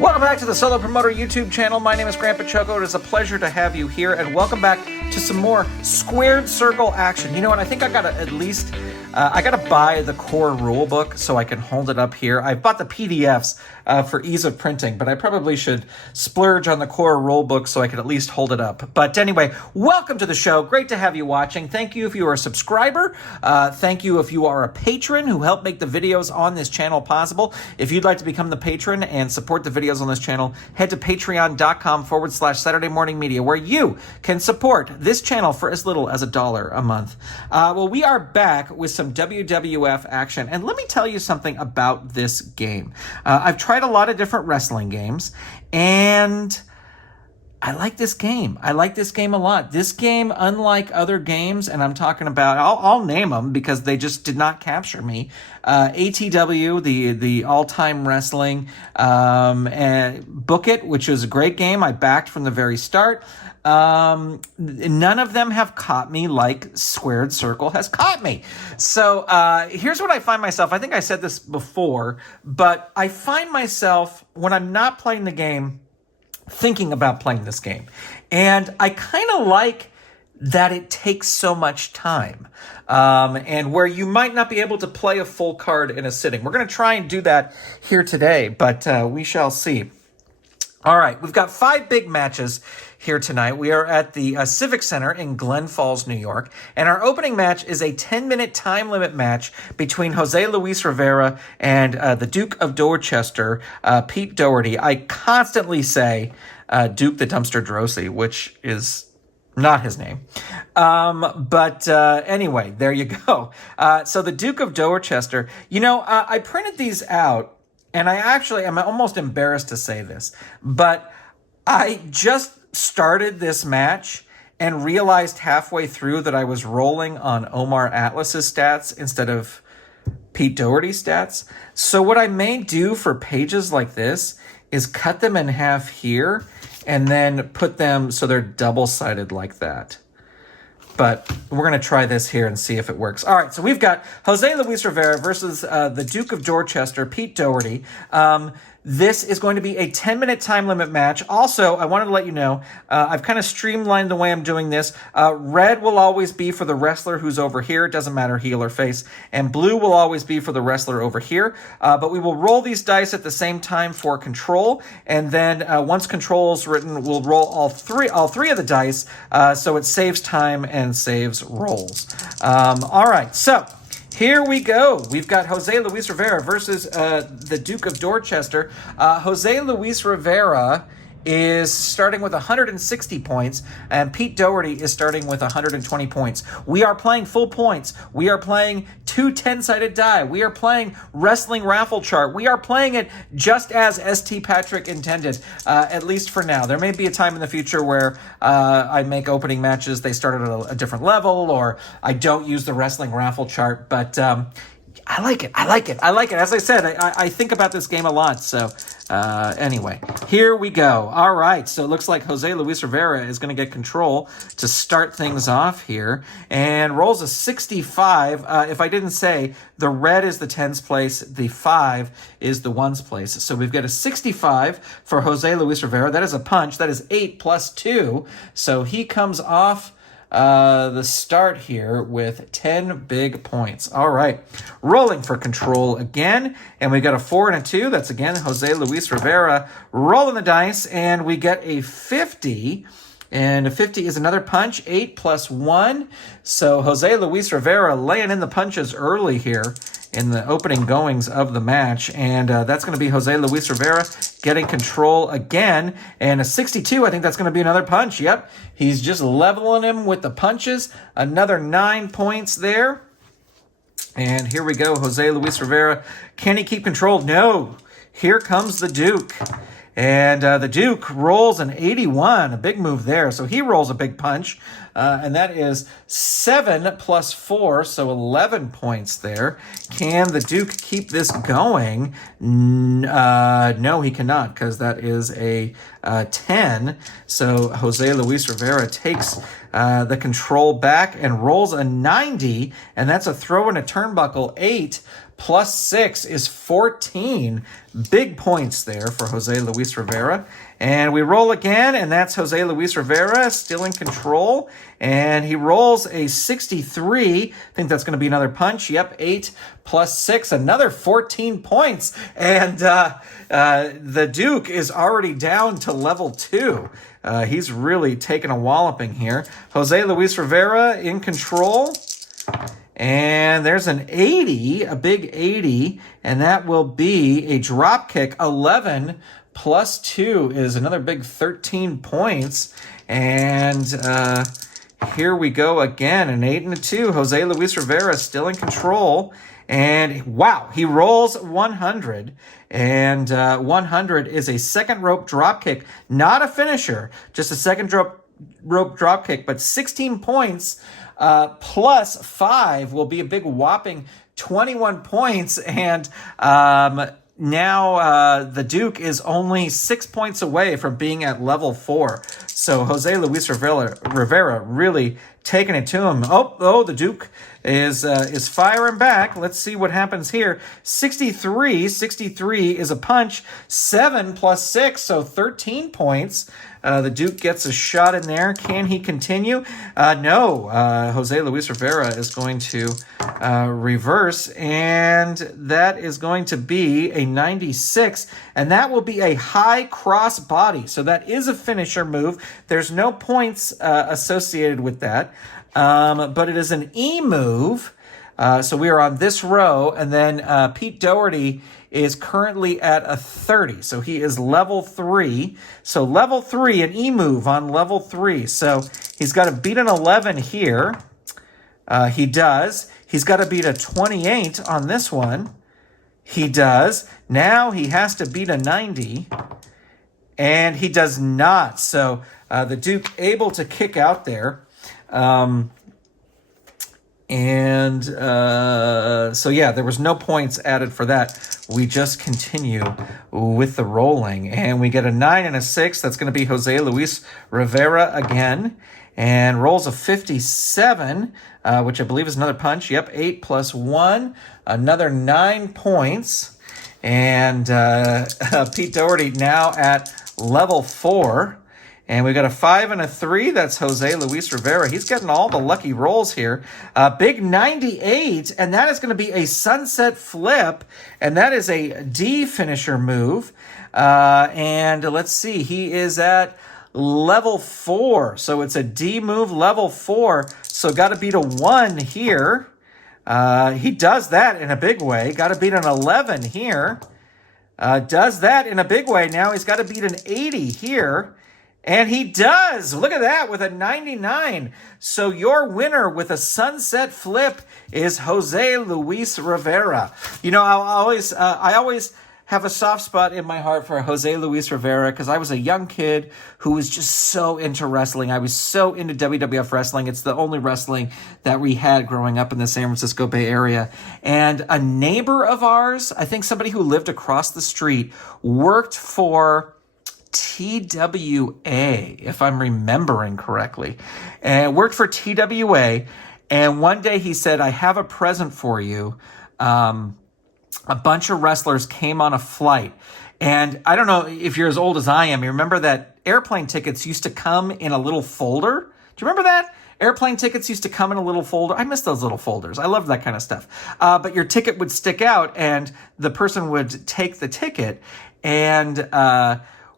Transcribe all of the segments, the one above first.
Welcome back to the Solo Promoter YouTube channel. My name is Grandpa Choco. It is a pleasure to have you here, and welcome back to some more squared circle action. You know what? I think I gotta at least I gotta buy the core rule book so I can hold it up here. I bought the PDFs for ease of printing, but I probably should splurge on the core rule book so I can at least hold it up. But anyway, welcome to the show. Great to have you watching. Thank you if you are a subscriber. Thank you if you are a patron who helped make the videos on this channel possible. If you'd like to become the patron and support the videos on this channel, head to patreon.com/Saturday Morning Media, where you can support this channel for as little as $1 a month. Well, we are back with some WWF action, and let me tell you something about this game. I've tried a lot of different wrestling games, and I like this game. I like this game a lot. This game, unlike other games, and I'm talking about, I'll name them because they just did not capture me. ATW, the all-time wrestling, and Book It, which was a great game. I backed from the very start. None of them have caught me like Squared Circle has caught me. So here's what I find myself. I think I said this before, but I find myself, when I'm not playing the game, thinking about playing this game. And I kind of like that it takes so much time. And where you might not be able to play a full card in a sitting. We're going to try and do that here today, but we shall see. All right, we've got 5 big matches here tonight. We are at the Civic Center in Glen Falls, New York, and our opening match is a 10-minute time limit match between Jose Luis Rivera and the Duke of Dorchester, Pete Doherty. I constantly say Duke the Dumpster Droese, which is not his name. But anyway, there you go. So the Duke of Dorchester, you know, I printed these out, and I actually am almost embarrassed to say this, but I just started this match and realized halfway through that I was rolling on Omar Atlas's stats instead of Pete Doherty's stats. So what I may do for pages like this is cut them in half here and then put them so they're double-sided like that. But we're going to try this here and see if it works. All right, so we've got Jose Luis Rivera versus the Duke of Dorchester, Pete Doherty. This is going to be a 10-minute time limit match. Also, I wanted to let you know, I've kind of streamlined the way I'm doing this. Red will always be for the wrestler who's over here. It doesn't matter heel or face. And blue will always be for the wrestler over here. But we will roll these dice at the same time for control. And then once control is written, we'll roll all three of the dice. So it saves time and saves rolls. All right, so here we go. We've got Jose Luis Rivera versus the Duke of Dorchester. Jose Luis Rivera is starting with 160 points, and Pete Doherty is starting with 120 points. We are playing full points. We are playing 2 10-sided die. We are playing wrestling raffle chart. We are playing it just as ST Patrick intended, at least for now. There may be a time in the future where I make opening matches, they start at a different level, or I don't use the wrestling raffle chart, but I like it. I like it. I like it. As I said, I think about this game a lot. So anyway, here we go. All right. So it looks like Jose Luis Rivera is going to get control to start things off here and rolls a 65. If I didn't say, the red is the tens place. The 5 is the ones place. So we've got a 65 for Jose Luis Rivera. That is a punch. That is 8 plus 2. So he comes off the start here with 10 big points. All right, rolling for control again, and we got a 4 and a 2. That's again Jose Luis Rivera rolling the dice, and we get a 50. And a 50 is another punch, 8 plus 1. So Jose Luis Rivera laying in the punches early here in the opening goings of the match. And that's going to be Jose Luis Rivera getting control again. And a 62, I think that's going to be another punch. Yep, he's just leveling him with the punches. Another 9 points there. And here we go, Jose Luis Rivera. Can he keep control? No. Here comes the Duke. And the Duke rolls an 81, a big move there. So he rolls a big punch, and that is 7 plus 4, so 11 points there. Can the Duke keep this going? No, he cannot, because that is a 10. So Jose Luis Rivera takes the control back and rolls a 90, and that's a throw in a turnbuckle 8 plus 6 is 14. Big points there for Jose Luis Rivera. And we roll again, and that's Jose Luis Rivera still in control. And he rolls a 63. I think that's going to be another punch. Yep, 8 plus 6, another 14 points. And the Duke is already down to level 2. He's really taken a walloping here. Jose Luis Rivera in control. And there's an 80, a big 80, and that will be a drop kick. 11 plus 2 is another big 13 points. And here we go again, an 8 and a 2. Jose Luis Rivera still in control. And wow, he rolls 100. And 100 is a second rope drop kick, not a finisher, just a second rope drop kick, but 16 points. Plus 5 will be a big whopping 21 points. And now the Duke is only 6 points away from being at level 4. So Jose Luis Rivera really taking it to him. Oh, the Duke is firing back. Let's see what happens here. 63 is a punch. 7 plus 6, so 13 points. The Duke gets a shot in there. Can he continue? No. Jose Luis Rivera is going to reverse, and that is going to be a 96, and that will be a high cross body. So that is a finisher move. There's no points associated with that, but it is an E move. So we are on this row, and then Pete Doherty is currently at a 30. So he is level 3. So level 3, an E move on level 3. So he's got to beat an 11 here. He does. He's got to beat a 28 on this one. He does. Now he has to beat a 90. And he does not. So the Duke able to kick out there. So yeah, there was no points added for that. We just continue with the rolling, and we get a 9 and a 6. That's going to be Jose Luis Rivera again, and rolls a 57, which I believe is another punch. Yep, 8 plus 1, another 9 points. And Pete Doherty now at level 4. And we got a 5 and a 3. That's Jose Luis Rivera. He's getting all the lucky rolls here. Big 98, and that is going to be a sunset flip, and that is a D finisher move. And let's see, he is at level 4, so it's a D move, level 4. So got to beat a 1 here. He does that in a big way. Got to beat an 11 here. Does that in a big way. Now he's got to beat an 80 here. And he does. Look at that with a 99. So your winner with a sunset flip is Jose Luis Rivera. You know, I always have a soft spot in my heart for Jose Luis Rivera because I was a young kid who was just so into wrestling. I was so into WWF wrestling. It's the only wrestling that we had growing up in the San Francisco Bay Area. And a neighbor of ours, I think somebody who lived across the street, worked for TWA, if I'm remembering correctly, and worked for TWA. And one day he said, I have a present for you. A bunch of wrestlers came on a flight. And I don't know if you're as old as I am. You remember that airplane tickets used to come in a little folder? Do you remember that? Airplane tickets used to come in a little folder. I miss those little folders. I love that kind of stuff. But your ticket would stick out and the person would take the ticket. And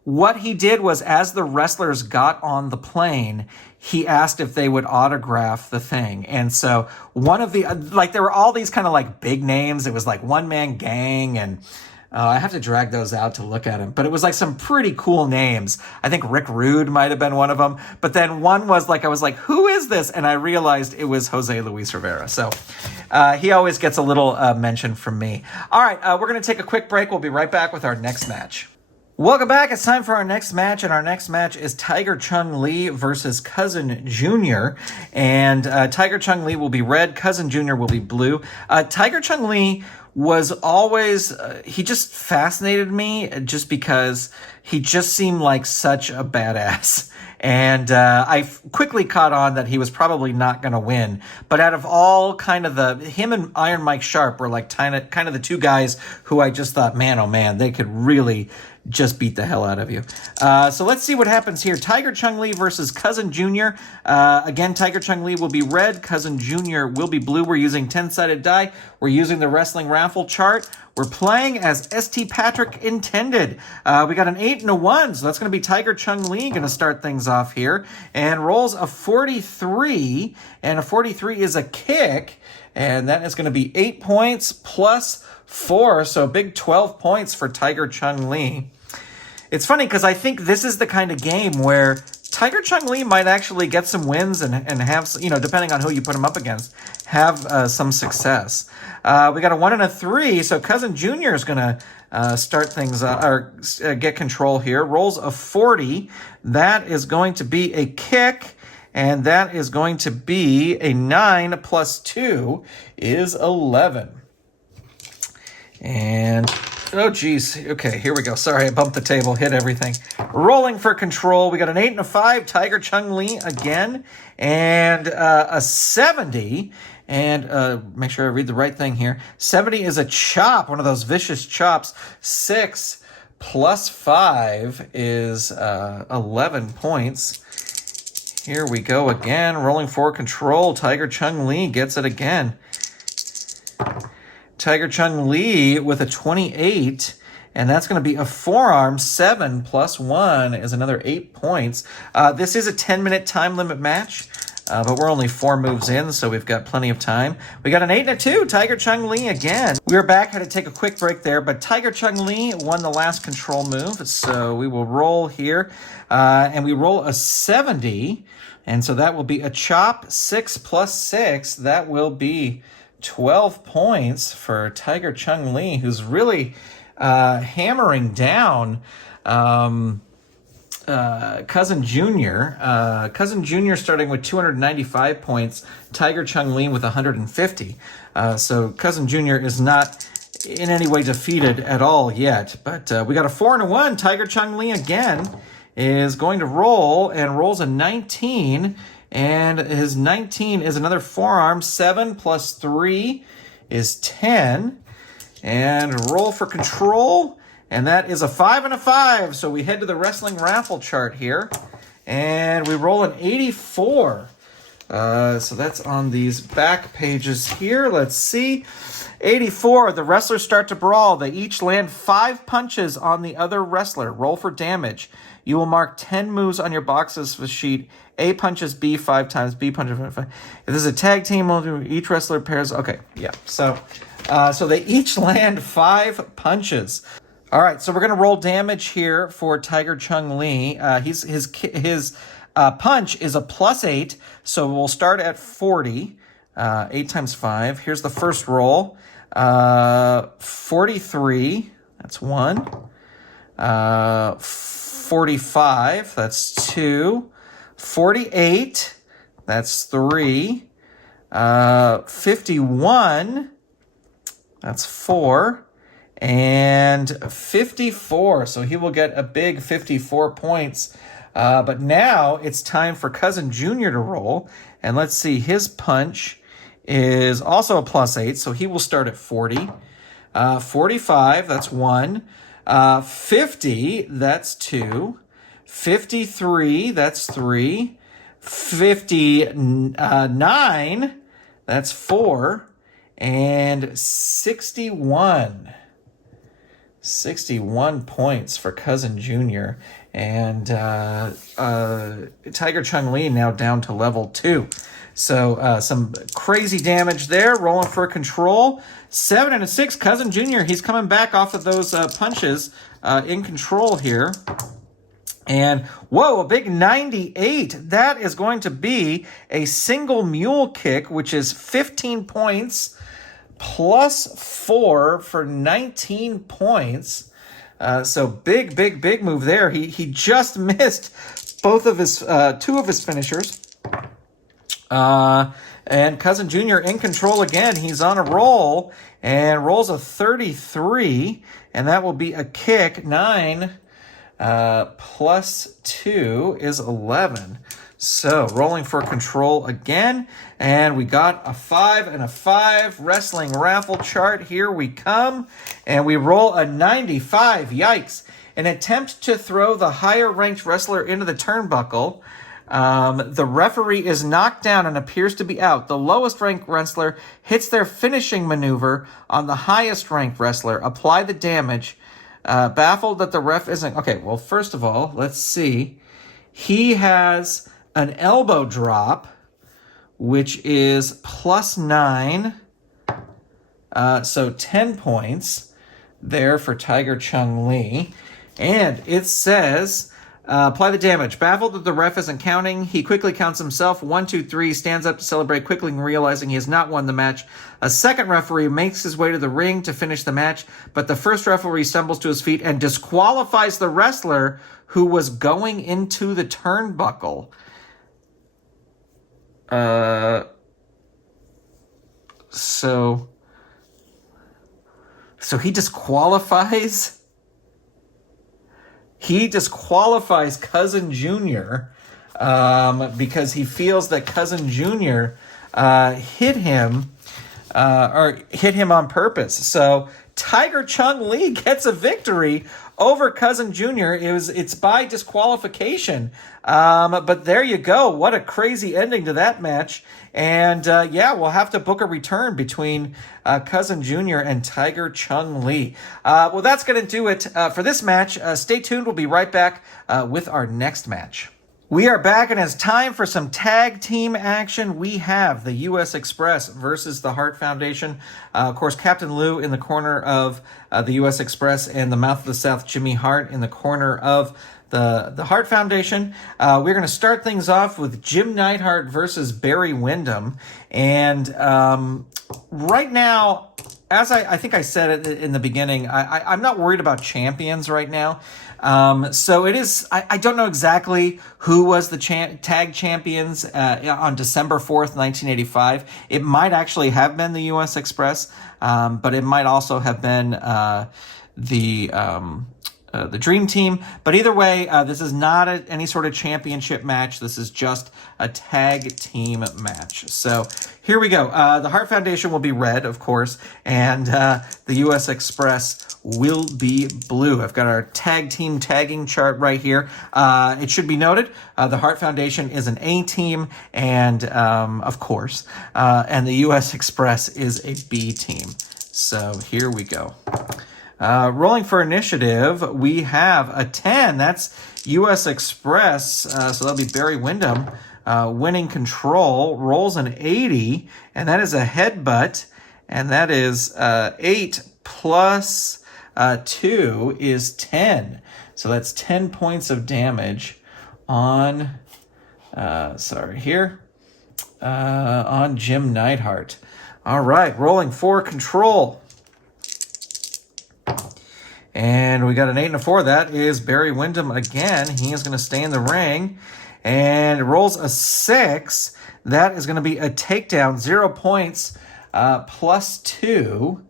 what he did was, as the wrestlers got on the plane, he asked if they would autograph the thing. And so one of the, there were all these kind of like big names. It was like One Man Gang, and I have to drag those out to look at them. But it was like some pretty cool names. I think Rick Rude might have been one of them. But then one was like, I was like, who is this? And I realized it was Jose Luis Rivera. So he always gets a little mention from me. All right, we're going to take a quick break. We'll be right back with our next match. Welcome back. It's time for our next match, and our next match is Tiger Chung Lee versus Cousin Junior. And Tiger Chung Lee will be red, Cousin Junior will be blue. Tiger Chung Lee was always, he just fascinated me just because he just seemed like such a badass. And I quickly caught on that he was probably not going to win. But out of all kind of him and Iron Mike Sharp were like kind of the two guys who I just thought, man, oh man, they could really just beat the hell out of you. So let's see what happens here. Tiger Chung Lee versus Cousin Junior. Again, Tiger Chung Lee will be red. Cousin Junior will be blue. We're using 10-sided die. We're using the wrestling raffle chart. We're playing as ST Patrick intended. We got an 8 and a 1, so that's going to be Tiger Chung Lee going to start things off here. And rolls a 43, and a 43 is a kick, and that is going to be 8 points plus 4, so a big 12 points for Tiger Chung Lee. It's funny because I think this is the kind of game where Tiger Chung Lee might actually get some wins and have, depending on who you put him up against, have some success. We got a 1 and a 3, so Cousin Junior is going to start things, get control here. Rolls a 40. That is going to be a kick, and that is going to be a 9 plus 2 is 11. And, oh geez, okay, here we go. Sorry, I bumped the table, hit everything. Rolling for control. We got an 8 and a 5, Tiger Chung Lee again, and a 70. And make sure I read the right thing here. 70 is a chop, one of those vicious chops. 6 plus 5 is 11 points. Here we go again, rolling for control. Tiger Chung Lee gets it again. Tiger Chung Lee with a 28, and that's going to be a forearm. 7 plus 1 is another 8 points. This is a 10-minute time limit match, but we're only 4 moves in, so we've got plenty of time. We got an 8 and a 2, Tiger Chung Lee again. We are back, had to take a quick break there, but Tiger Chung Lee won the last control move, so we will roll here, and we roll a 70, and so that will be a chop. 6 plus 6, that will be 12 points for Tiger Chung Lee, who's really hammering down Cousin Junior. Cousin Junior starting with 295 points, Tiger Chung Lee with 150. So Cousin Junior is not in any way defeated at all yet. But we got a 4 and a 1. Tiger Chung Lee again is going to roll, and rolls a 19. And his 19 is another forearm. 7 plus 3 is 10. And roll for control. And that is a 5 and a 5. So we head to the wrestling raffle chart here. And we roll an 84. So that's on these back pages here. Let's see. 84. The wrestlers start to brawl. They each land 5 punches on the other wrestler. Roll for damage. You will mark 10 moves on your boxes sheet. A punches B 5 times, B punches 5. If this is a tag team, we'll do each wrestler pairs. Okay, yeah. So they each land 5 punches. All right, so we're going to roll damage here for Tiger Chung Lee. His punch is a plus 8, so we'll start at 40. 8 times 5. Here's the first roll. 43, that's 1. 45, that's 2. 48, that's 3. 51, that's 4. And 54, so he will get a big 54 points. But now it's time for Cousin Junior to roll. And let's see, his punch is also a plus 8, so he will start at 40. 45, that's 1. 50, that's 2. 53, that's 3. 59, that's 4. And 61. 61 points for Cousin Junior. And Tiger Chung Lee now down to level 2. So some crazy damage there. Rolling for control. 7 and a 6. Cousin Junior, he's coming back off of those punches in control here. And, whoa, a big 98. That is going to be a single mule kick, which is 15 points plus 4 for 19 points. So big move there. He just missed both of his 2 of his finishers. And Cousin Junior in control again. He's on a roll and rolls a 33, and that will be a kick. 9 plus 2 is 11. So rolling for control again, and we got a 5 and a 5 wrestling raffle chart. Here we come, and we roll a 95. Yikes. An attempt to throw the higher ranked wrestler into the turnbuckle. The referee is knocked down and appears to be out. The lowest ranked wrestler hits their finishing maneuver on the highest ranked wrestler. Apply the damage. Baffled that the ref isn't... Okay, well, first of all, let's see. He has an elbow drop, which is plus 9. So 10 points there for Tiger Chung Lee. And it says... apply the damage. Baffled that the ref isn't counting, he quickly counts himself. 1, 2, 3, stands up to celebrate, quickly realizing he has not won the match. A second referee makes his way to the ring to finish the match, but the first referee stumbles to his feet and disqualifies the wrestler who was going into the turnbuckle. So he disqualifies... He disqualifies Cousin Junior because he feels that Cousin Junior hit him on purpose. So Tiger Chung Lee gets a victory over Cousin Junior. It's by disqualification. But there you go. What a crazy ending to that match. And we'll have to book a return between Cousin Junior and Tiger Chung Lee. Well, that's going to do it for this match. Stay tuned. We'll be right back with our next match. We are back, and it's time for some tag team action. We have the U.S. Express versus the Hart Foundation. Of course, Captain Lou in the corner of the U.S. Express, and the Mouth of the South, Jimmy Hart, in the corner of the Hart Foundation. We're going to start things off with Jim Neidhart versus Barry Windham. And right now, as I think I said it in the beginning, I'm not worried about champions right now. So it is, I don't know exactly who was the tag champions on December 4th, 1985. It might actually have been the U.S. Express, but it might also have been the Dream Team. But either way, this is not any sort of championship match. This is just a tag team match. So here we go. The Hart Foundation will be red, of course, and the U.S. Express will be blue. I've got our tag team tagging chart right here. It should be noted, the Hart Foundation is an A team, and of course, and the U.S. Express is a B team. So here we go. Rolling for initiative, we have a 10. That's U.S. Express, so that'll be Barry Windham winning control. Rolls an 80, and that is a headbutt, and that is 8 plus 2 is 10. So that's 10 points of damage on, on Jim Neidhart. All right, rolling for control. And we got an 8 and a 4. That is Barry Windham again. He is going to stay in the ring. And rolls a 6. That is going to be a takedown. 0 points plus 2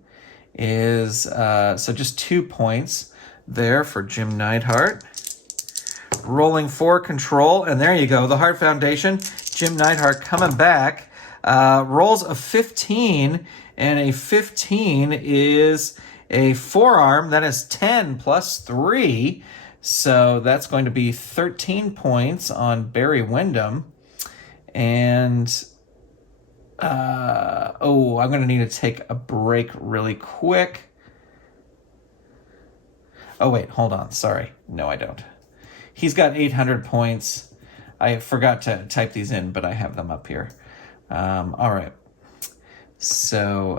is, so just 2 points there for Jim Neidhart. Rolling for control. And there you go. The Hart Foundation. Jim Neidhart coming back. Rolls a 15. And a 15 is a forearm. That is 10 plus 3. So that's going to be 13 points on Barry Windham. And, I'm going to need to take a break really quick. Oh, wait, hold on. Sorry. No, I don't. He's got 800 points. I forgot to type these in, but I have them up here. All right. So,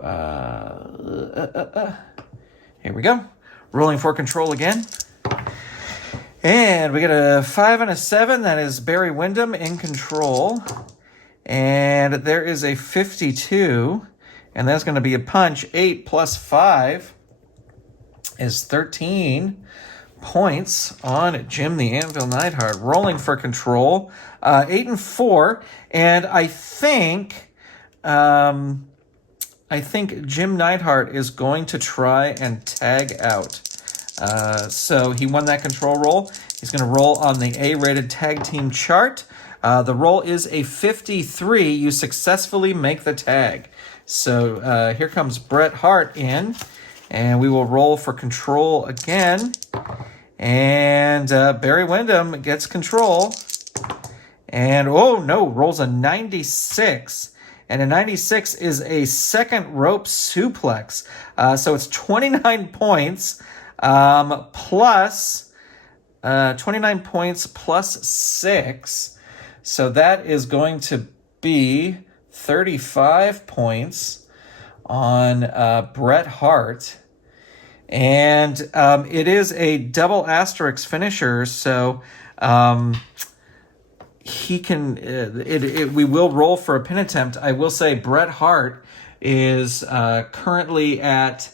here we go. Rolling for control again. And we get a 5 and a 7. That is Barry Windham in control. And there is a 52. And that's going to be a punch. 8 plus 5 is 13 points on Jim the Anvil Neidhart. Rolling for control. 8 and 4. And I think I think Jim Neidhart is going to try and tag out. So he won that control roll. He's going to roll on the A-rated tag team chart. The roll is a 53. You successfully make the tag. So here comes Bret Hart in, and we will roll for control again. And Barry Windham gets control. And, oh no, rolls a 96. And a 96 is a second rope suplex. So it's 29 points plus 29 points plus 6. So that is going to be 35 points on Bret Hart. And it is a double asterisk finisher, so he can. We will roll for a pin attempt. I will say Bret Hart is currently at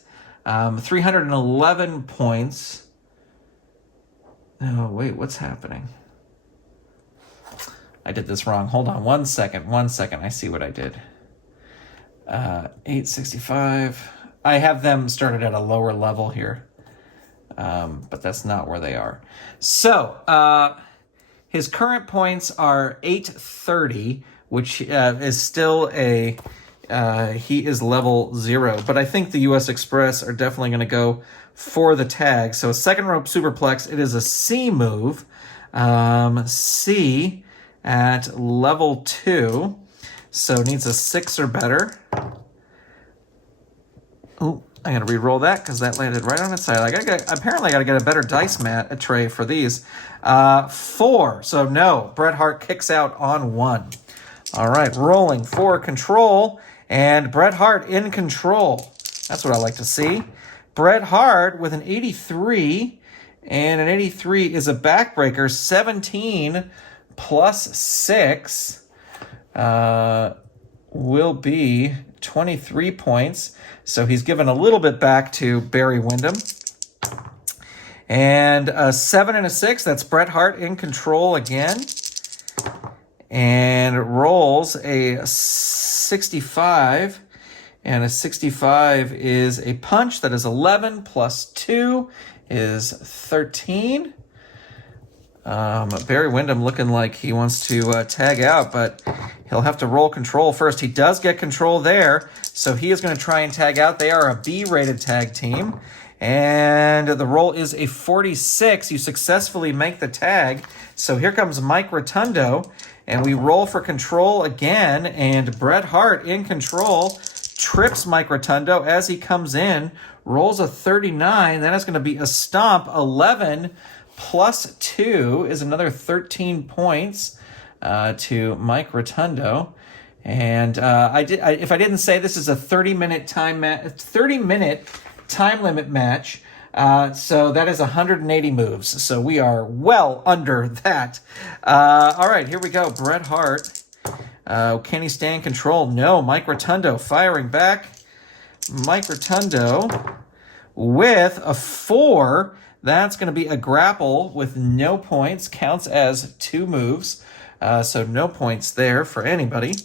311 points. Oh wait, what's happening? I did this wrong. Hold on, 1 second. 1 second. I see what I did. 865. I have them started at a lower level here, but that's not where they are. So his current points are 830, which is still a he is level 0. But I think the U.S. Express are definitely going to go for the tag. So a second rope superplex. It is a C move. C at level 2. So it needs a 6 or better. Oh, I got to re-roll that because that landed right on its side. Apparently I got to get a better dice mat tray for these. 4. So no, Bret Hart kicks out on 1. All right, rolling for control, and Bret Hart in control. That's what I like to see. Bret Hart with an 83, and an 83 is a backbreaker. 17 plus 6 will be 23 points. So he's given a little bit back to Barry Windham. And a 7 and a 6, that's Bret Hart in control again. And rolls a 65. And a 65 is a punch. That is 11 plus 2 is 13. Barry Windham looking like he wants to tag out, but he'll have to roll control first. He does get control there, so he is going to try and tag out. They are a B-rated tag team, and the roll is a 46. You successfully make the tag. So here comes Mike Rotundo, and we roll for control again, and Bret Hart in control trips Mike Rotundo as he comes in, rolls a 39. That is going to be a stomp. 11 plus 2 is another 13 points to Mike Rotundo. And if I didn't say, this is a 30-minute time limit match. So that is 180 moves. So we are well under that. All right, here we go. Bret Hart. Can he stay in control? No. Mike Rotundo firing back. Mike Rotundo with a 4. That's going to be a grapple with no points. Counts as 2 moves. So no points there for anybody.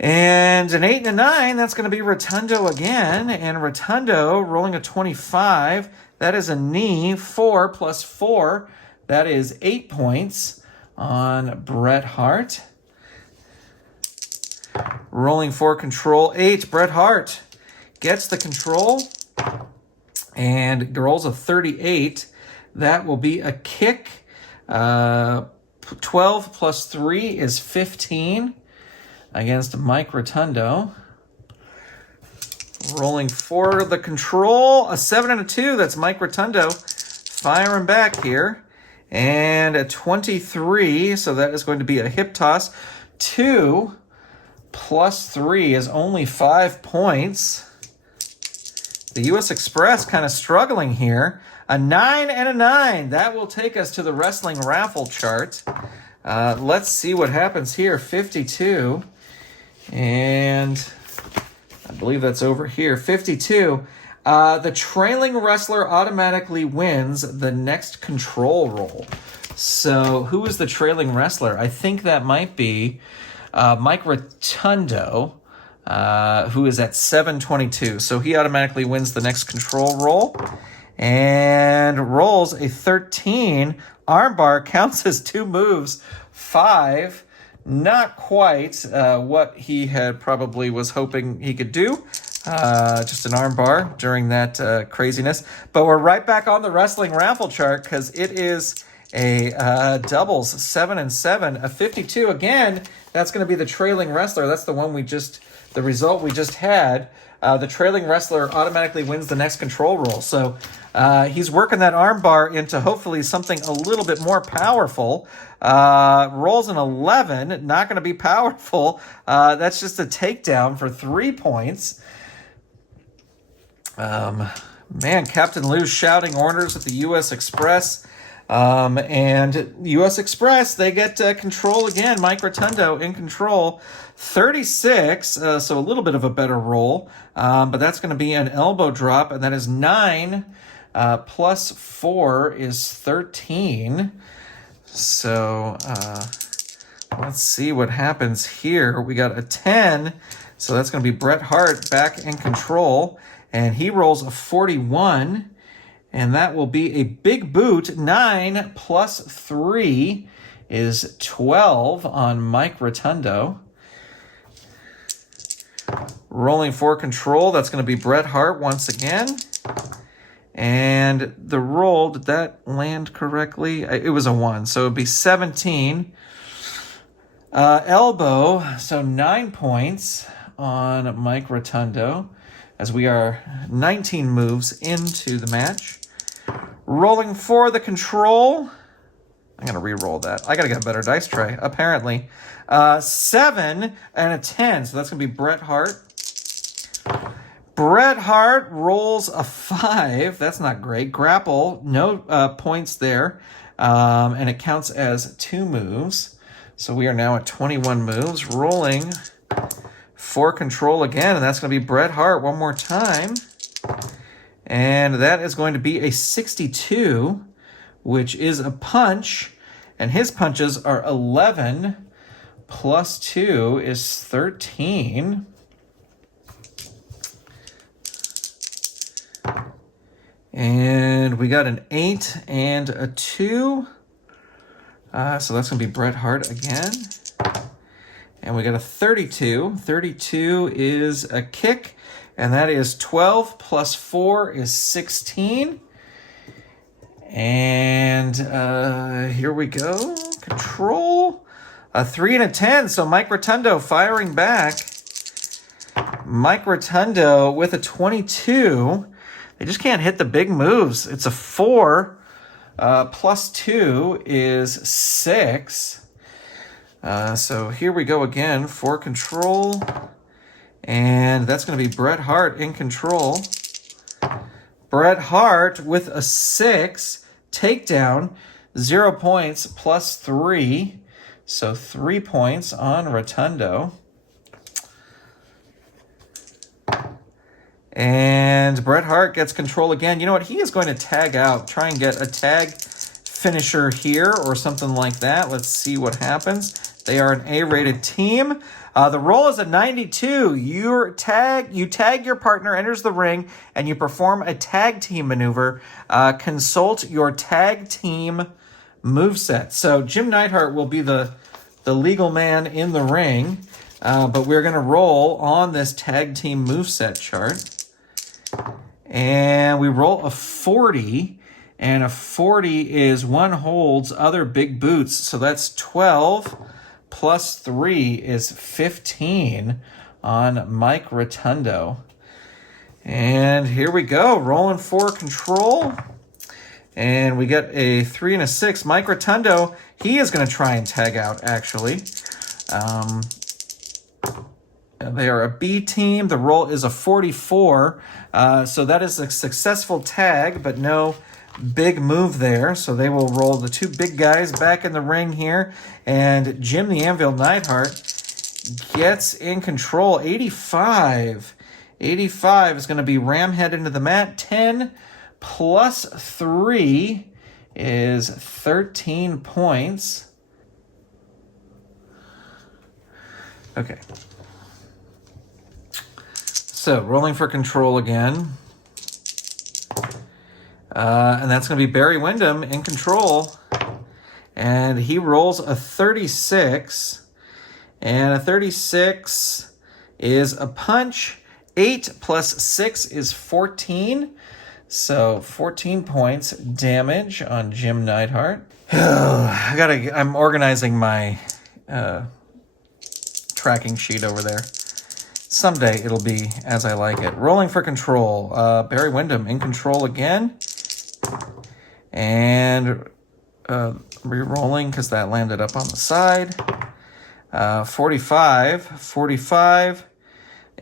And an 8 and a 9, that's going to be Rotundo again. And Rotundo rolling a 25. That is a knee. 4 plus 4. That is 8 points on Bret Hart. Rolling for control. 8. Bret Hart gets the control. And rolls a 38. That will be a kick. 12 plus 3 is 15 against Mike Rotundo. Rolling for the control. A 7 and a 2. That's Mike Rotundo firing back here. And a 23. So that is going to be a hip toss. 2 plus 3 is only 5 points. The U.S. Express kind of struggling here. A 9 and a 9. That will take us to the wrestling raffle chart. Let's see what happens here. 52. And I believe that's over here. 52. The trailing wrestler automatically wins the next control roll. So who is the trailing wrestler? I think that might be Mike Rotundo, who is at 722. So he automatically wins the next control roll and rolls a 13. Armbar counts as 2 moves. 5. Not quite what he had probably was hoping he could do. Just an armbar during that craziness. But we're right back on the wrestling raffle chart because it is a doubles 7 and 7, a 52. Again, that's going to be the trailing wrestler. That's the one the result we just had. The trailing wrestler automatically wins the next control roll. So he's working that armbar into hopefully something a little bit more powerful. Rolls an 11, not going to be powerful. That's just a takedown for 3 points. Man, Captain Lou's shouting orders at the U.S. Express. And U.S. Express, they get control again. Mike Rotundo in control. 36, so a little bit of a better roll. But that's going to be an elbow drop, and that is 9 plus 4 is 13. So let's see what happens here. We got a 10, so that's going to be Bret Hart back in control. And he rolls a 41, and that will be a big boot. 9 plus 3 is 12 on Mike Rotundo. Rolling for control, that's going to be Bret Hart once again. And the roll, did that land correctly? It was a 1, so it would be 17. Elbow, so 9 points on Mike Rotundo, as we are 19 moves into the match. Rolling for the control. I'm going to re-roll that. I got to get a better dice tray, apparently. 7 and a 10, so that's going to be Bret Hart. Bret Hart rolls a 5. That's not great. Grapple, no points there. And it counts as 2 moves. So we are now at 21 moves. Rolling for control again, and that's going to be Bret Hart one more time. And that is going to be a 62, which is a punch. And his punches are 11 plus 2 is 13. And we got an 8 and a 2. So that's going to be Bret Hart again. And we got a 32. 32 is a kick. And that is 12 plus 4 is 16. And here we go. Control. A 3 and a 10. So Mike Rotundo firing back. Mike Rotundo with a 22. They just can't hit the big moves. It's a 4. Plus 2 is 6. So here we go again for control. And that's going to be Bret Hart in control. Bret Hart with a 6. Takedown. 0 points plus 3. So 3 points on Rotundo. And Bret Hart gets control again. You know what? He is going to tag out. Try and get a tag finisher here or something like that. Let's see what happens. They are an A-rated team. The roll is a 92. You tag your partner, enters the ring, and you perform a tag team maneuver. Consult your tag team moveset. So Jim Neidhart will be the legal man in the ring, but we're going to roll on this tag team moveset chart. And we roll a 40, and a 40 is 1 holds, other big boots. So that's 12 plus 3 is 15 on Mike Rotundo. And here we go, rolling for control. And we get a 3 and a 6. Mike Rotundo, he is going to try and tag out, actually. They are a B team. The roll is a 44. So that is a successful tag, but no big move there. So they will roll the 2 big guys back in the ring here. And Jim the Anvil Neidhart gets in control. 85. 85 is going to be Ramhead into the mat. 10 plus 3 is 13 points. Okay. So, rolling for control again. And that's going to be Barry Windham in control. And he rolls a 36. And a 36 is a punch. 8 plus 6 is 14. So 14 points damage on Jim Neidhart. I'm organizing my tracking sheet over there. Someday it'll be as I like it. Rolling for control. Barry Windham in control again. And re-rolling because that landed up on the side. 45. 45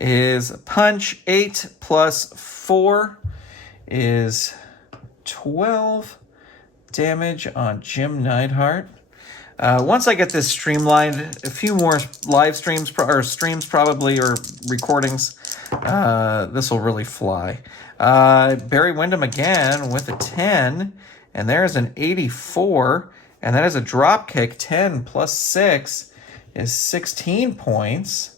is punch. 8 plus 4 is 12 damage on Jim Neidhart. Once I get this streamlined, a few more live streams or streams probably, or recordings, this will really fly. Barry Windham again with a 10, and there's an 84, and that is a drop kick. 10 plus 6 is 16 points.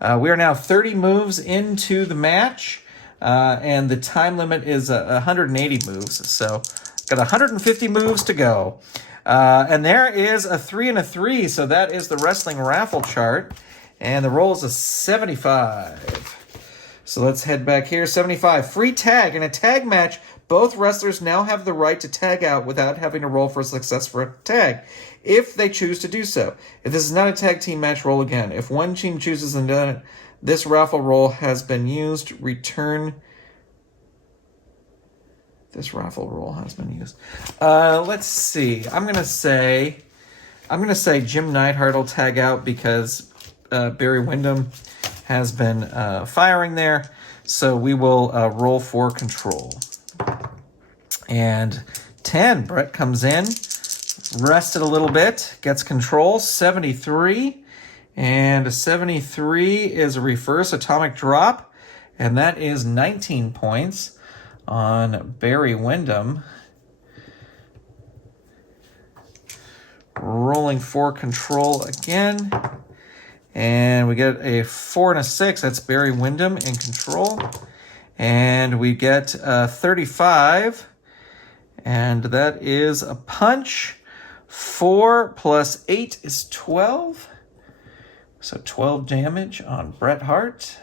We are now 30 moves into the match, and the time limit is 180 moves, so got 150 moves to go. And there is a 3 and a 3, so that is the wrestling raffle chart. And the roll is a 75. So let's head back here. 75. Free tag. In a tag match, both wrestlers now have the right to tag out without having to roll for a success for a tag, if they choose to do so. If this is not a tag team match, roll again. If one team chooses and done it, this raffle roll has been used. Return. This raffle roll has been used. Let's see. I'm gonna say Jim Neidhart will tag out because Barry Windham has been firing there. So we will roll for control. And 10. Brett comes in, rested a little bit, gets control. 73, and a 73 is a reverse atomic drop, and that is 19 points on Barry Windham. Rolling for control again. And we get a 4 and a 6. That's Barry Windham in control. And we get 35. And that is a punch. 4 plus 8 is 12. So 12 damage on Bret Hart.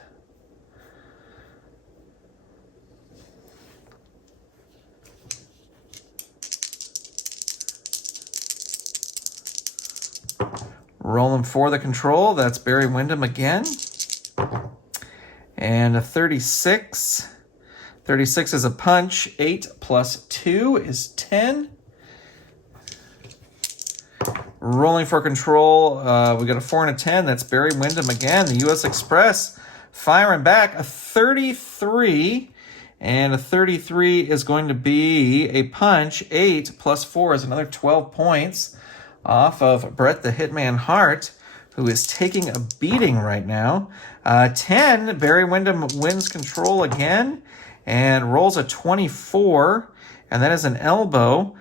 Rolling for the control, that's Barry Windham again. And a 36. 36 is a punch. 8 plus 2 is 10. Rolling for control, we got a 4 and a 10. That's Barry Windham again. The U.S. Express firing back. A 33. And a 33 is going to be a punch. 8 plus 4 is another 12 points. Off of Bret the Hitman Hart, who is taking a beating right now. 10, Barry Windham wins control again and rolls a 24, and that is an elbow.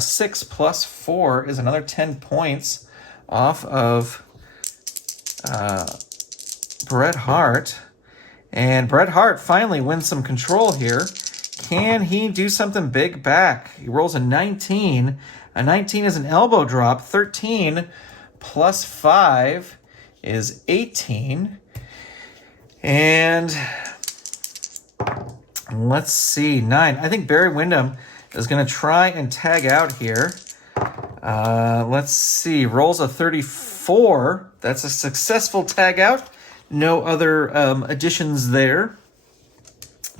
6 plus 4 is another 10 points off of Bret Hart. And Bret Hart finally wins some control here. Can he do something big back? He rolls a 19. A 19 is an elbow drop. 13 plus 5 is 18. And let's see, 9. I think Barry Windham is going to try and tag out here. Let's see, rolls a 34. That's a successful tag out. No other additions there.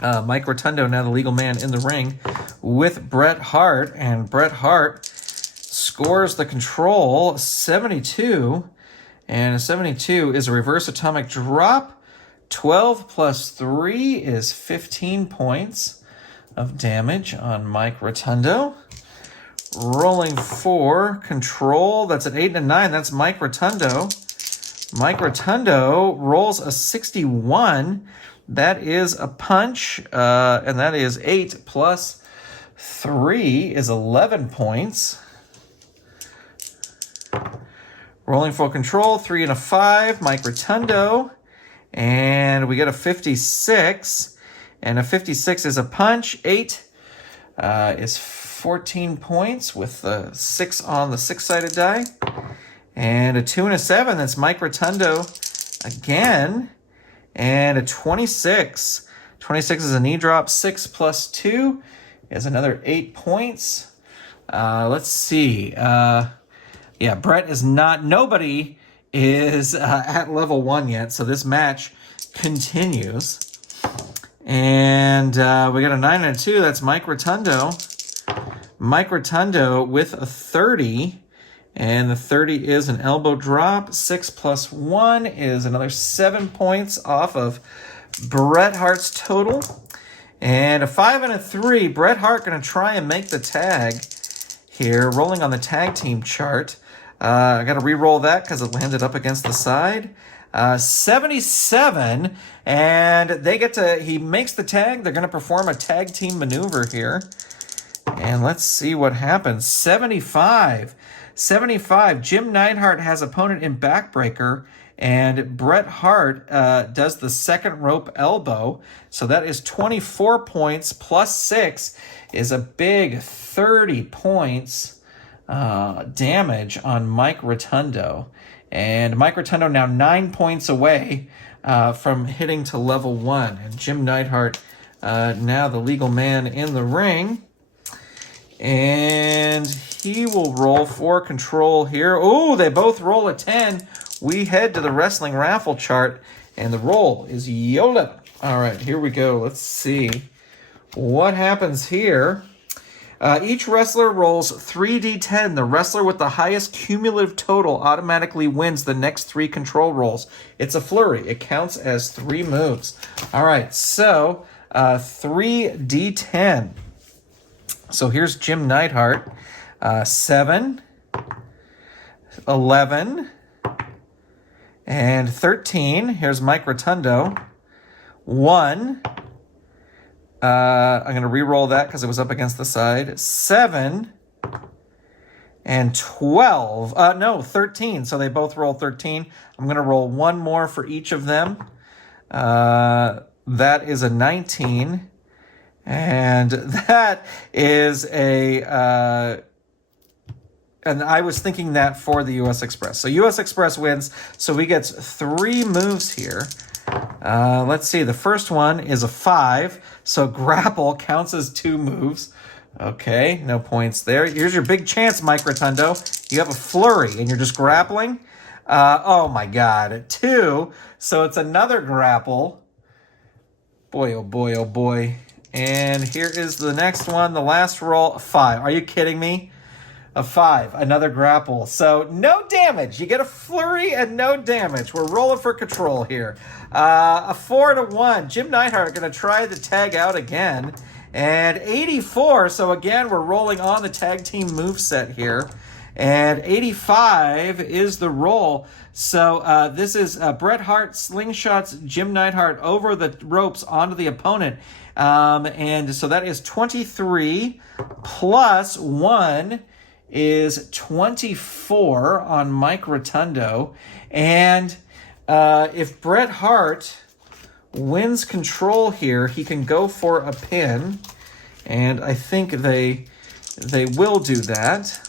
Mike Rotundo, now the legal man in the ring with Bret Hart, and Bret Hart scores the control. 72, and a 72 is a reverse atomic drop. 12 plus 3 is 15 points of damage on Mike Rotundo. Rolling for control, that's an 8 and a 9. That's Mike Rotundo. Mike Rotundo rolls a 61. That is a punch, and that is 8 plus 3 is 11 points. Rolling for control, 3 and a 5, Mike Rotundo. And we get a 56. And a 56 is a punch. 8 is 14 points with the 6 on the 6-sided die. And a 2 and a 7, that's Mike Rotundo again. And a 26. 26 is a knee drop. 6 plus 2 is another 8 points. Let's see. Yeah, Brett is not, nobody is at level 1 yet, so this match continues. And we got a 9 and a 2, that's Mike Rotundo. Mike Rotundo with a 30, and the 30 is an elbow drop. 6 plus 1 is another 7 points off of Bret Hart's total. And a 5 and a 3, Bret Hart going to try and make the tag here, rolling on the tag team chart. I got to re-roll that because it landed up against the side. 77, and they get to, he makes the tag. They're going to perform a tag team maneuver here. And let's see what happens. 75. 75, Jim Neidhart has opponent in backbreaker, and Bret Hart does the second rope elbow. So that is 24 points plus 6 is a big 30 points damage on Mike Rotundo. And Mike Rotundo now 9 points away from hitting to level 1. And Jim Neidhart now the legal man in the ring. And he will roll for control here. Oh, they both roll a 10. We head to the wrestling raffle chart, and the roll is YOLO. All right, here we go. Let's see what happens here. Each wrestler rolls 3d10. The wrestler with the highest cumulative total automatically wins the next 3 control rolls. It's a flurry. It counts as 3 moves. All right, so 3d10. So here's Jim Neidhart. 7, 11, and 13. Here's Mike Rotundo. 1. I'm going to re-roll that because it was up against the side. 7 and 12. No, 13. So they both roll 13. I'm going to roll 1 more for each of them. That is a 19. And that is a... and I was thinking that for the U.S. Express. So U.S. Express wins. So he gets 3 moves here. Let's see. The first one is a 5. So grapple counts as 2 moves. Okay, no points there. Here's your big chance, Mike Rotundo. You have a flurry and you're just grappling. Oh my God. 2. So it's another grapple. Boy, oh boy, oh boy. And here is the next one. The last roll, a 5. Are you kidding me? A 5, another grapple. So no damage. You get a flurry and no damage. We're rolling for control here. A 4 to 1. Jim Neidhart going to try the tag out again. And 84. So again, we're rolling on the tag team moveset here. And 85 is the roll. So this is Bret Hart slingshots Jim Neidhart over the ropes onto the opponent. And so that is 23 plus 1 is 24 on Mike Rotundo. And if Bret Hart wins control here, he can go for a pin. And I think they will do that.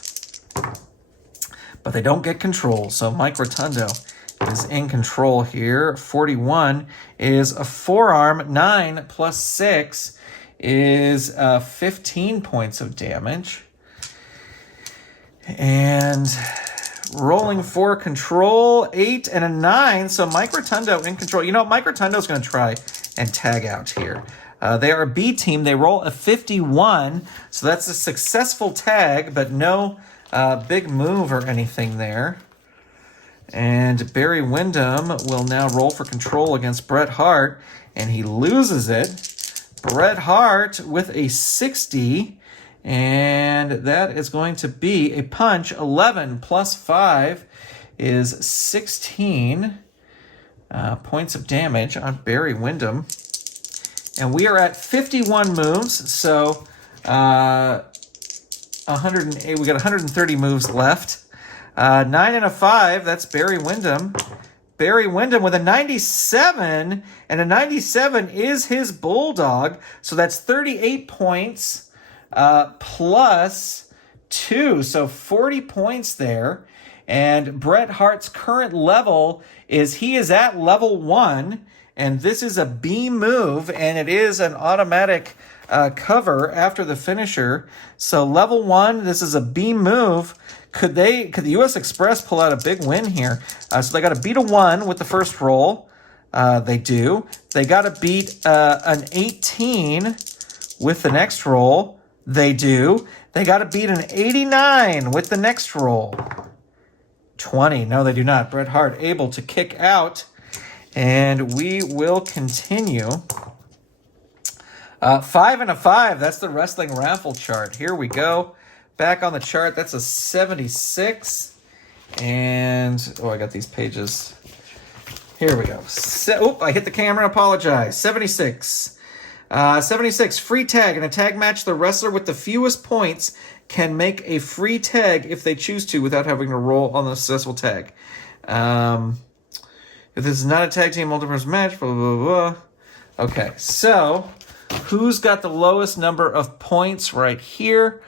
But they don't get control. So Mike Rotundo is in control here. 41 is a forearm. 9 plus 6 is 15 points of damage. And rolling for control, 8 and a 9. So Mike Rotundo in control. You know, Mike Rotundo is going to try and tag out here. They are a B team. They roll a 51. So that's a successful tag, but no big move or anything there. And Barry Windham will now roll for control against Bret Hart, and he loses it. Bret Hart with a 60, and that is going to be a punch. 11 plus 5 is 16 points of damage on Barry Windham. And we are at 51 moves, so 108. We got 130 moves left. 9 and a 5, that's Barry Windham. Barry Windham with a 97, and a 97 is his Bulldog. So that's 38 points plus 2, so 40 points there. And Bret Hart's current level is he is at level 1, and this is a B move, and it is an automatic cover after the finisher. So level 1, this is a B move. Could the U.S. Express pull out a big win here? So they got to beat a 1 with the first roll. They do. They got to beat an 18 with the next roll. They do. They got to beat an 89 with the next roll. 20. No, they do not. Bret Hart able to kick out. And we will continue. 5 and a 5. That's the wrestling raffle chart. Here we go. Back on the chart, that's a 76. And, I got these pages. Here we go. I hit the camera, apologize. 76. 76, free tag. In a tag match, the wrestler with the fewest points can make a free tag if they choose to without having to roll on the successful tag. If this is not a tag team multi-person match, blah, blah, blah. Okay, so who's got the lowest number of points right here?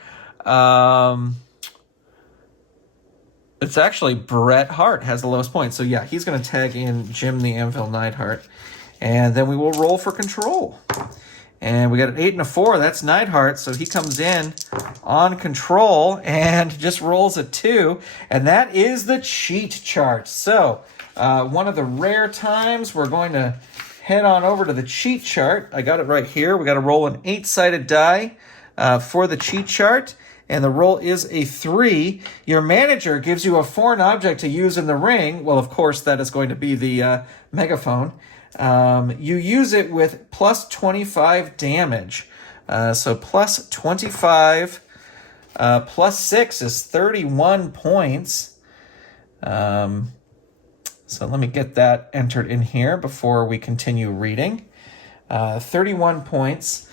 It's actually Bret Hart has the lowest points. So yeah, he's going to tag in Jim the Anvil Neidhart. And then we will roll for control. And we got an 8 and a 4. That's Neidhart. So he comes in on control and just rolls a 2. And that is the cheat chart. So one of the rare times we're going to head on over to the cheat chart. I got it right here. We got to roll an 8-sided die for the cheat chart. And the roll is a 3. Your manager gives you a foreign object to use in the ring. Well, of course, that is going to be the megaphone. You use it with plus 25 damage. So plus 25 plus 6 is 31 points. So let me get that entered in here before we continue reading. 31 points.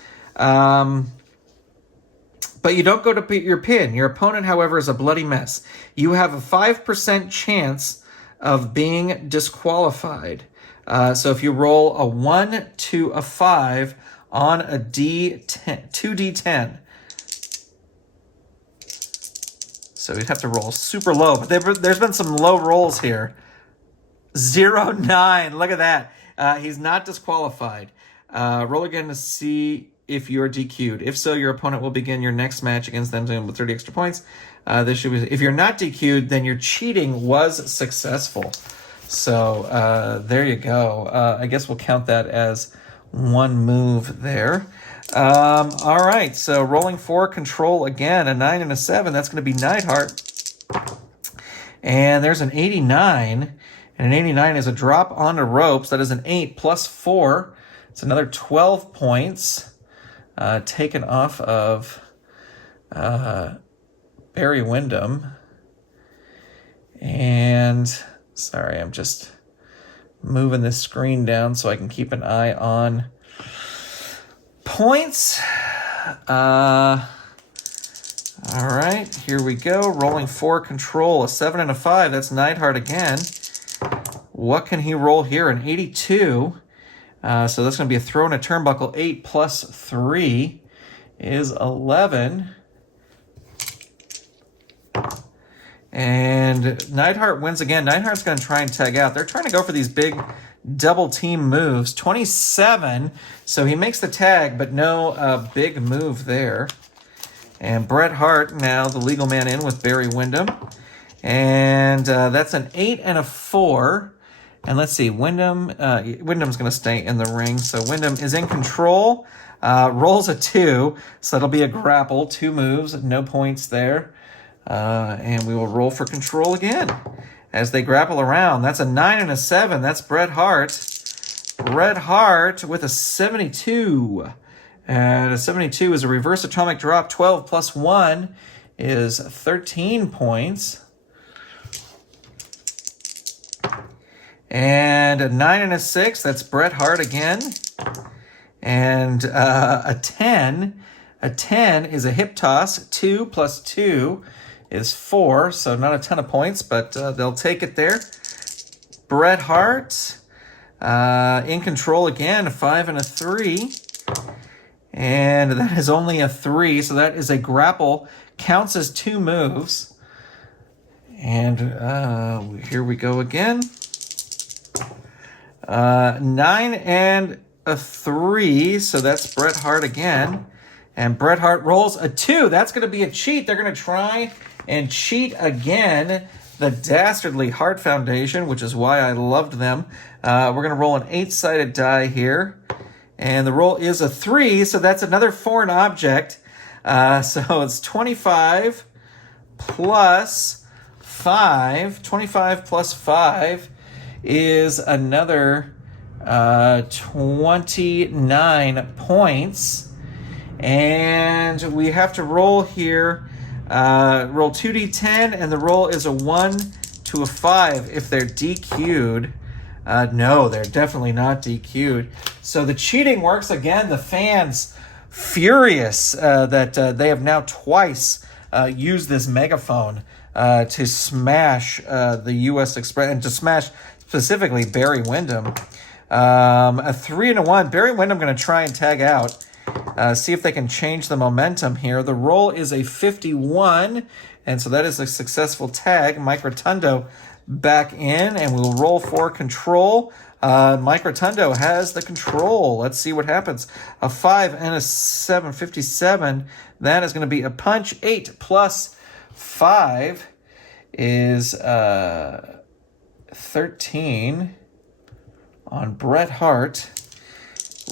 But you don't go to beat your pin. Your opponent, however, is a bloody mess. You have a 5% chance of being disqualified. So if you roll a 1 to a 5 on a D10, 2D10. So you'd have to roll super low. But there's been some low rolls here. 0-9. Look at that. He's not disqualified. Roll again to see if you're DQ'd. If so, your opponent will begin your next match against them with 30 extra points. If you're not DQ'd, then your cheating was successful. So there you go. I guess we'll count that as one move there. All right, so rolling for control again, a 9 and a 7. That's going to be Neidhart. And there's an 89. And an 89 is a drop onto ropes. That is an 8 plus 4. It's another 12 points. Taken off of Barry Windham. And, sorry, I'm just moving this screen down so I can keep an eye on points. All right, here we go. Rolling for control, a 7 and a 5. That's Neidhart again. What can he roll here? An 82. So that's going to be a throw and a turnbuckle. 8 plus 3 is 11. And Neidhart wins again. Neidhart's going to try and tag out. They're trying to go for these big double team moves. 27. So he makes the tag, but no big move there. And Bret Hart, now the legal man in with Barry Windham. And that's an 8 and a 4. And let's see, Windham's going to stay in the ring. So Windham is in control, rolls a 2, so that'll be a grapple, 2 moves, no points there. And we will roll for control again as they grapple around. That's a 9 and a 7. That's Bret Hart. Bret Hart with a 72. And a 72 is a reverse atomic drop. 12 plus 1 is 13 points. And a 9 and a 6, that's Bret Hart again. And a 10 is a hip toss. 2 plus 2 is 4, so not a ton of points, but they'll take it there. Bret Hart in control again, 5 and a 3. And that is only a 3, so that is a grapple. Counts as 2 moves. And here we go again. 9 and a 3, so that's Bret Hart again. And Bret Hart rolls a 2. That's going to be a cheat. They're going to try and cheat again. The dastardly Hart Foundation, which is why I loved them. We're going to roll an 8-sided die here. And the roll is a 3, so that's another foreign object. So it's 25 plus 5. 25 plus 5 is another 29 points. And we have to roll here. Roll 2d10, and the roll is a 1 to a 5 if they're DQ'd. No, they're definitely not DQ'd. So the cheating works again. The fans furious that they have now twice used this megaphone to smash the U.S. Express and to smash specifically Barry Windham. A 3 and a 1. Barry Windham going to try and tag out. See if they can change the momentum here. The roll is a 51, and so that is a successful tag. Mike Rotundo back in, and we'll roll for control. Mike Rotundo has the control. Let's see what happens. A 5 and a 7, 57. That is going to be a punch. 8 plus 5 is 13 on Bret Hart.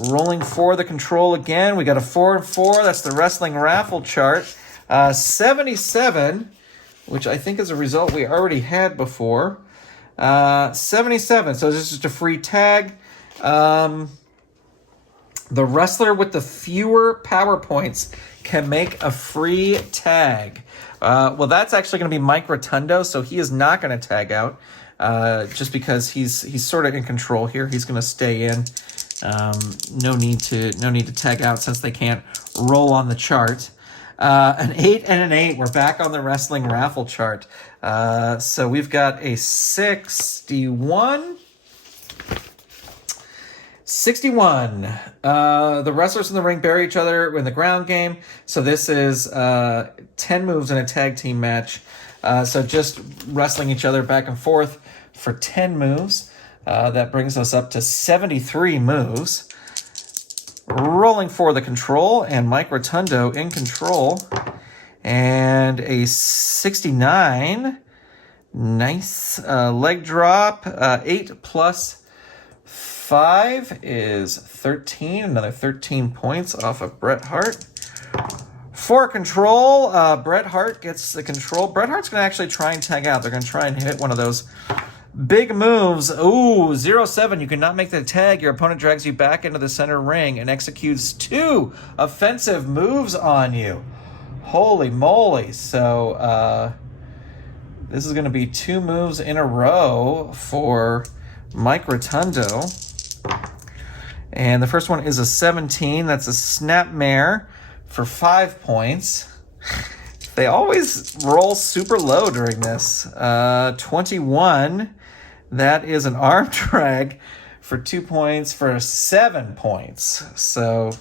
Rolling for the control again. We got a 4 and 4. That's the wrestling raffle chart. 77, which I think is a result we already had before. 77. So this is just a free tag. The wrestler with the fewer power points can make a free tag. Well, that's actually going to be Mike Rotundo, so he is not going to tag out. Just because he's sort of in control here. He's going to stay in. No need to tag out since they can't roll on the chart. An 8 and an 8. We're back on the wrestling raffle chart. So we've got a 61. 61. The wrestlers in the ring bury each other in the ground game. So this is 10 moves in a tag team match. So just wrestling each other back and forth for 10 moves. That brings us up to 73 moves. Rolling for the control, and Mike Rotundo in control. And a 69. Nice leg drop. 8 plus 5 is 13. Another 13 points off of Bret Hart. For control, Bret Hart gets the control. Bret Hart's going to actually try and tag out. They're going to try and hit one of those big moves. Ooh, 0-7. You cannot make the tag. Your opponent drags you back into the center ring and executes 2 offensive moves on you. Holy moly. So this is going to be 2 moves in a row for Mike Rotundo. And the first one is a 17. That's a snapmare for 5 points. They always roll super low during this. 21. That is an arm drag for 2 points for 7 points. So,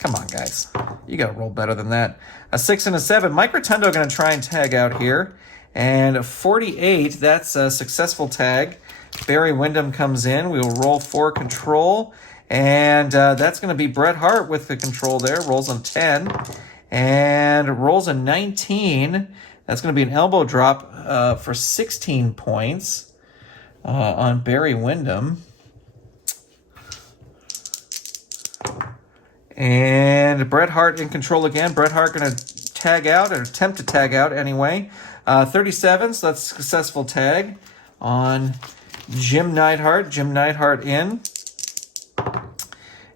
come on, guys. You got to roll better than that. A 6 and a 7. Mike Rotundo going to try and tag out here. And a 48. That's a successful tag. Barry Windham comes in. We will roll for control. And that's going to be Bret Hart with the control there. Rolls on 10. And rolls a 19. That's going to be an elbow drop for 16 points on Barry Windham. And Bret Hart in control again. Bret Hart going to tag out, or attempt to tag out anyway. 37, so that's a successful tag on Jim Neidhart. Jim Neidhart in.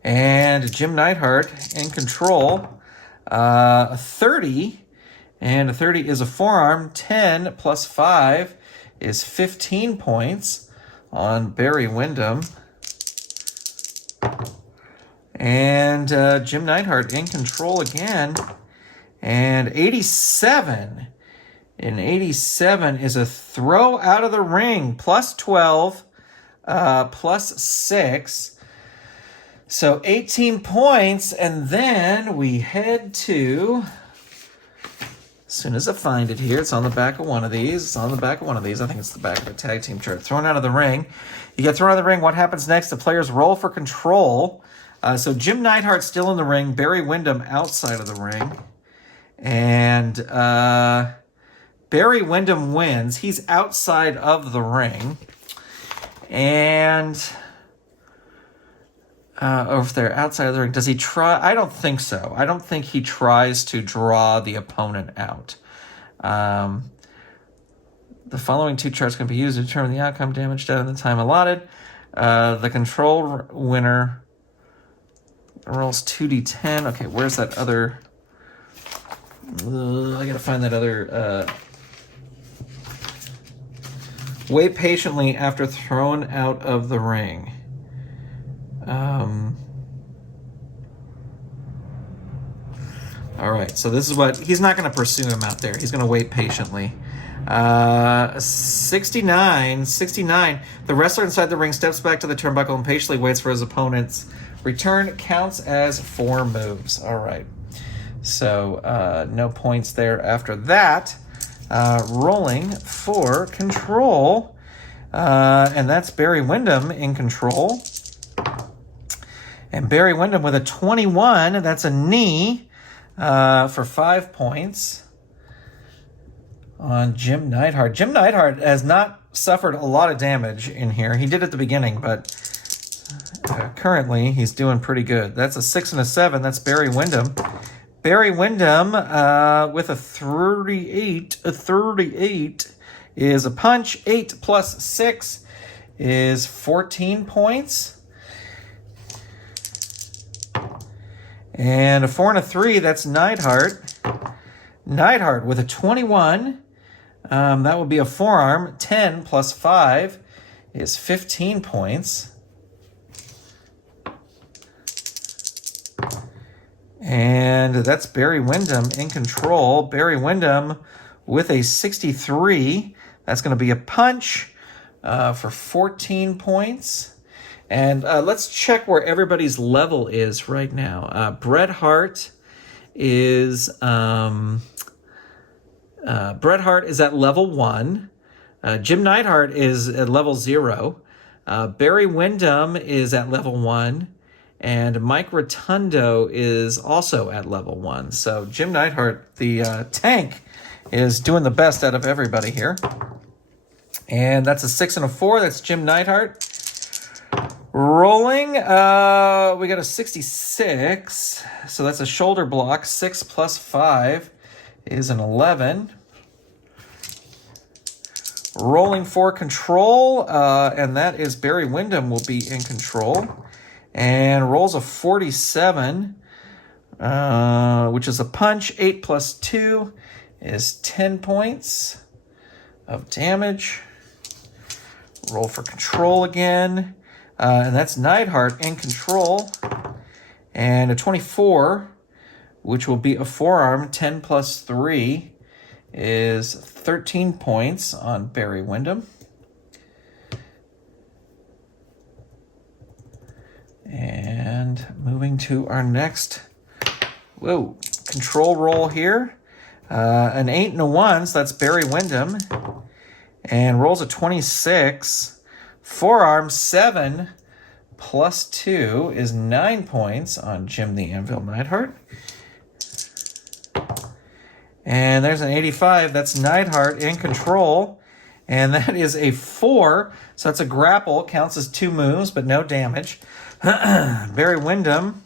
And Jim Neidhart in control. A 30, and a 30 is a forearm. 10 plus 5 is 15 points on Barry Windham. And Jim Neidhart in control again. And 87 An 87 is a throw out of the ring, plus 12, plus 6. So 18 points, and then we head to, as soon as I find it here, it's on the back of one of these. It's on the back of one of these. I think it's the back of the tag team chart. Thrown out of the ring. You get thrown out of the ring. What happens next? The players roll for control. So Jim Neidhart's still in the ring. Barry Windham outside of the ring. And Barry Windham wins. He's outside of the ring. And if they're outside of the ring, does he try? I don't think so. I don't think he tries to draw the opponent out. The following two charts can be used to determine the outcome, damage done in the time allotted. The control winner rolls 2d10. Okay, where's that other... I gotta find that other... Wait patiently after thrown out of the ring. All right, so this is what... He's not going to pursue him out there. He's going to wait patiently. 69. The wrestler inside the ring steps back to the turnbuckle and patiently waits for his opponent's return. Counts as 4 moves. All right. So no points there after that. Rolling for control. And that's Barry Windham in control. And Barry Windham with a 21. That's a knee for 5 points on Jim Neidhart. Jim Neidhart has not suffered a lot of damage in here. He did at the beginning, but currently he's doing pretty good. That's a 6 and a 7. That's Barry Windham. Barry Windham with a 38. A 38 is a punch. 8 plus 6 is 14 points. And a 4 and a 3, that's Neidhart. Neidhart with a 21. That will be a forearm. 10 plus 5 is 15 points. And that's Barry Windham in control. Barry Windham with a 63. That's going to be a punch for 14 points. And let's check where everybody's level is right now. Bret Hart is at level 1. Jim Neidhart is at level 0. Barry Windham is at level 1. And Mike Rotundo is also at level 1. So Jim Neidhart, the tank, is doing the best out of everybody here. And that's a 6 and a 4. That's Jim Neidhart. Rolling, we got a 66, so that's a shoulder block. 6 plus 5 is an 11. Rolling for control, and that is Barry Windham will be in control. And rolls a 47, which is a punch. 8 plus 2 is 10 points of damage. Roll for control again. And that's Neidhart in control. And a 24, which will be a forearm. 10 plus 3 is 13 points on Barry Windham. And moving to our next control roll here. An 8 and a 1, so that's Barry Windham. And rolls a 26. Forearm. 7 plus 2 is 9 points on Jim the Anvil Neidhart. And there's an 85. That's Neidhart in control. And that is a 4. So that's a grapple. Counts as 2 moves, but no damage. Barry Windham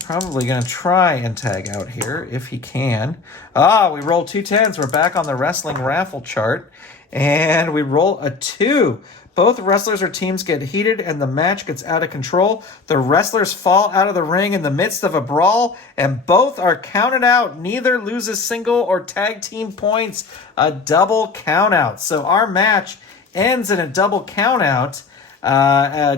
probably going to try and tag out here if he can. We rolled 2 10s. We're back on the wrestling raffle chart. And we roll a 2. Both wrestlers or teams get heated and the match gets out of control. The wrestlers fall out of the ring in the midst of a brawl and both are counted out. Neither loses single or tag team points. A double count out. So our match ends in a double count out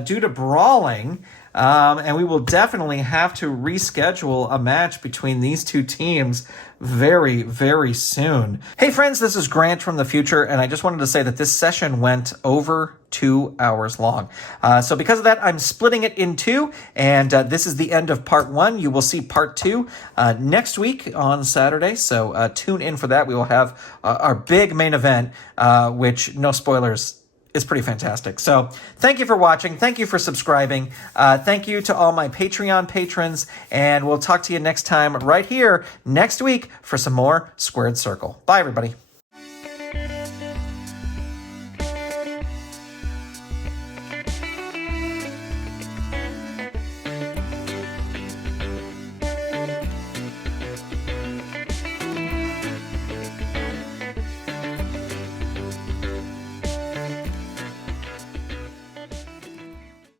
due to brawling. and we will definitely have to reschedule a match between these two teams very, very soon. Hey friends, this is Grant from the future, and I just wanted to say that this session went over 2 hours long. So because of that, I'm splitting it in two, and this is the end of part one. You will see part two next week on Saturday, so tune in for that. We will have our big main event, which, no spoilers, is pretty fantastic. So thank you for watching. Thank you for subscribing. Thank you to all my Patreon patrons, and we'll talk to you next time right here next week for some more Squared Circle. Bye, everybody.